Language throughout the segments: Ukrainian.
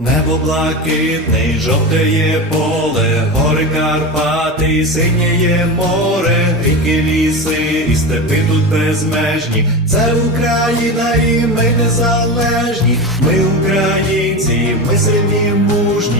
Небо блакитне, жовтеє поле, гори Карпати, синєє море, ріки ліси і степи тут безмежні. Це Україна і ми незалежні. Ми українці, ми сильні, мужні,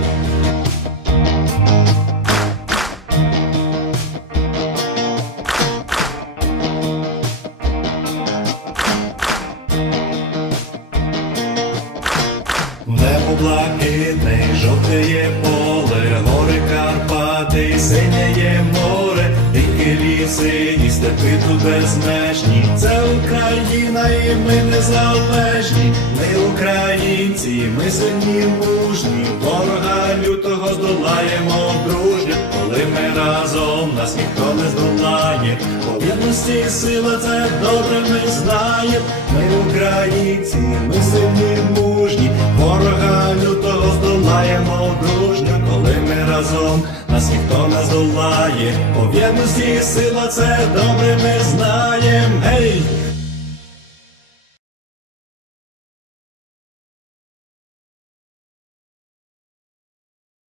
Небо блакитне, жовтеє поле, гори Карпати, синєє море, ріки ліси і степи тут безмежні. Це Україна і ми незалежні. Ми українці, ми сильні мужні, ворога лютого здолаємо дружньо, коли ми разом нас ніхто не здолає. В єдності сила це добре ми знаєм. Ми українці, ми сильні мужні, ворога лютого здолаємо дружньо, коли ми разом нас ніхто не здолає. Бо в сила це добре ми знаєм. Гей!